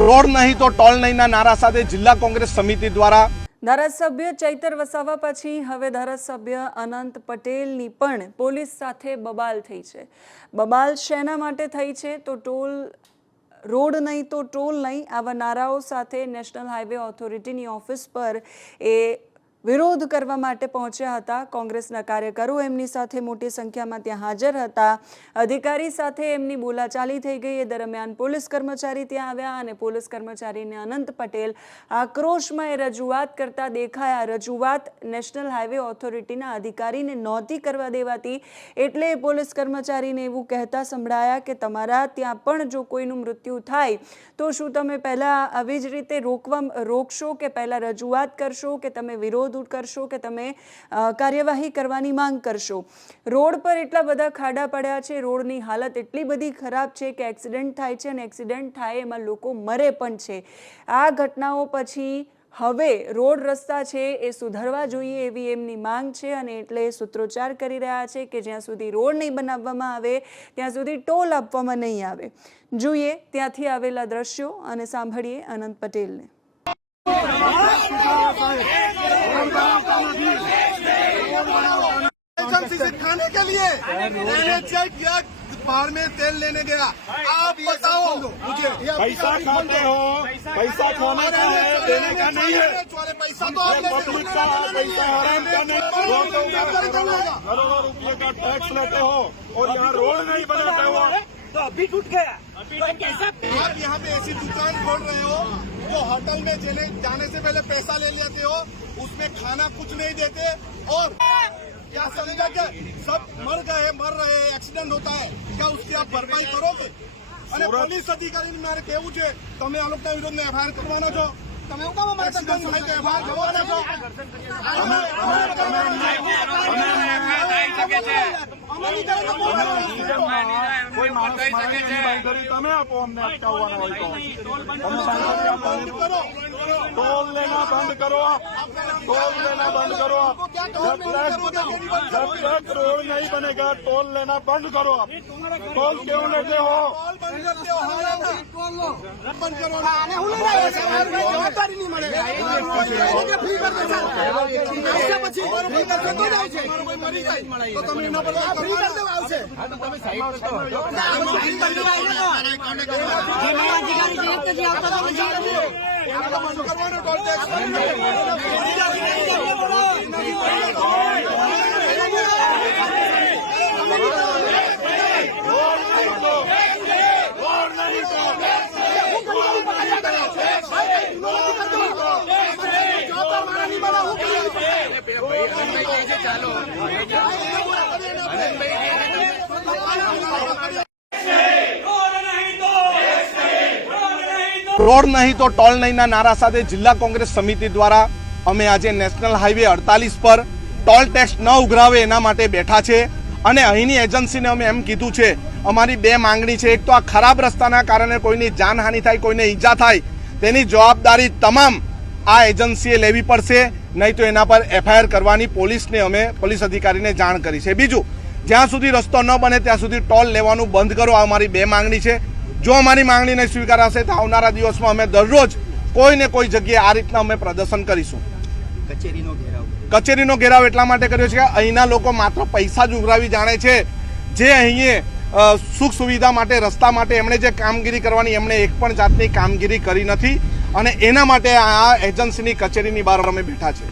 Road નહીં તો toll નહીંના નારા સાથે જિલ્લા કોંગ્રેસ સમિતિ દ્વારા ધારાસભ્ય ચૈતર વસાવા પછી હવે ધારાસભ્ય અનંત પટેલની પણ પોલીસ સાથે બબાલ થઈ છે। બબાલ શેના માટે થઈ છે તો રોડ નહીં તો ટોલ નહીં આવા નારાઓ સાથે નેશનલ હાઈવે ઓથોરિટીની ઓફિસ પર વિરોધ કરવા માટે પહોંચ્યા હતા। કોંગ્રેસના કાર્યકરો એમની સાથે મોટી સંખ્યામાં ત્યાં હાજર હતા। અધિકારી સાથે એમની બોલાચાલી થઈ ગઈ। એ દરમિયાન પોલીસ કર્મચારી ત્યાં આવ્યા અને પોલીસ કર્મચારીને અનંત પટેલ આક્રોશમાં એ રજૂઆત કરતા દેખાયા। રજૂઆત નેશનલ હાઈવે ઓથોરિટીના અધિકારીને નહોતી કરવા દેવાતી એટલે પોલીસ કર્મચારીને એવું કહેતા સંભળાયા કે તમારા ત્યાં પણ જો કોઈનું મૃત્યુ થાય તો શું તમે પહેલાં આવી જ રીતે રોકશો કે પહેલાં રજૂઆત કરશો કે તમે વિરોધ કરશો કે તમે કાર્યવાહી કરવાની માંગ કરશો। રોડ પર એટલા બધા ખાડા પડ્યા છે, રોડની હાલત એટલી બધી ખરાબ છે કે એક્સિડન્ટ થાય છે અને એક્સિડન્ટ થાય એમાં લોકો મરે પણ છે। આ ઘટનાઓ પછી હવે રોડ રસ્તા છે એ સુધારવા જોઈએ એવી એમની માંગ છે અને એટલે સૂત્રોચ્ચાર કરી રહ્યા છે કે જ્યાં સુધી રોડ નહીં બનાવવામાં આવે ત્યાં સુધી ટોલ આપવામાં નહીં આવે। જોઈએ ત્યાંથી આવેલા દ્રશ્યો અને સાંભળીએ અનંત પટેલને। खाने के लिए पहाड़ में तेल लेने गया। आप बताओ मुझे पैसा खाते हो, पैसा खाने का है, देने का नहीं है। पैसा तो आप पब्लिक का पैसा हराम करने करोड़ों रुपये का टैक्स लेते हो और यहाँ रोड नहीं बनाते हो तो अभी टूट गया। आप यहाँ पे ऐसी दुकान खोल रहे हो तो होटल में जाने से पहले पैसा ले लेते हो, उसमें खाना कुछ नहीं देते और क्या समझा क्या सब मर रहे एक्सीडेंट होता है, क्या उसकी आप भरपाई करोगे? અને પોલીસ અધિકારીને મારે કહેવું છે તમે આ લોકોના વિરોધમાં એફઆઈઆર કરવાના છો, તમે હું કામ અમારે એફઆઈઆર કરવાના છો? કોઈ માણસ તમે આપો અમને અટકાવવાના હોય તો टोल लेना बंद करो आप, टोल लेना बंद करो आप। जब तक रोड नहीं बनेगा टोल लेना बंद करो आप। टोल क्यों लेते हो? રોડ નહીં તો ટોલ નહીંના નારા સાથે જિલ્લા કોંગ્રેસ સમિતિ દ્વારા અમે આજે નેશનલ હાઈવે 48 પર ટોલ ટેક્સ ન ઉઘરાવે એના માટે બેઠા છે અને અહીંની એજન્સીને અમે એમ કીધું છે અમારી બે માંગણી છે। એક તો આ ખરાબ રસ્તાના કારણે કોઈની જાનહાનિ થાય, કોઈને ઈજા થાય તેની જવાબદારી તમામ આ એજન્સીએ લેવી પડશે, નહીં તો એના પર એફઆઈઆર કરવાની પોલીસ અધિકારીને જાણ કરી છે। બીજું, જ્યાં સુધી રસ્તો ન બને ત્યાં સુધી ટોલ લેવાનું બંધ કરો, આ અમારી બે માંગણી છે। જો અમારી માંગણી નહીં સ્વીકારાશે તો આવનારા દિવસમાં અમે દરરોજ કોઈ ને કોઈ જગ્યાએ આ રીતના અમે પ્રદર્શન કરીશું। કચેરીનો ઘેરાવ એટલા માટે કર્યો છે કે અહીંના લોકો માત્ર પૈસા જ ઉઘરાવી જાણે છે, જે અહીંયા સુખ સુવિધા માટે, રસ્તા માટે એમણે જે કામગીરી કરવાની એમણે એક પણ જાતની કામગીરી કરી નથી અને એના માટે આ એજન્સીની કચેરીની બહાર અમે બેઠા છે।